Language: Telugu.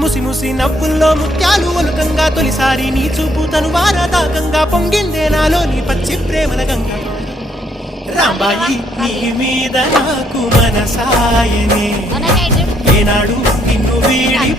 ముసి ముసి నవ్వుల్లో ముత్యాలు ఒలుకంగా తొలిసారి నీ చూపు తను వారదాకంగా పొంగిందే నాలో నీ పచ్చి ప్రేమల గంగా రాంబాయి నీ మీద నాకు మనసాయనే ఏనాడు నిన్ను వీడి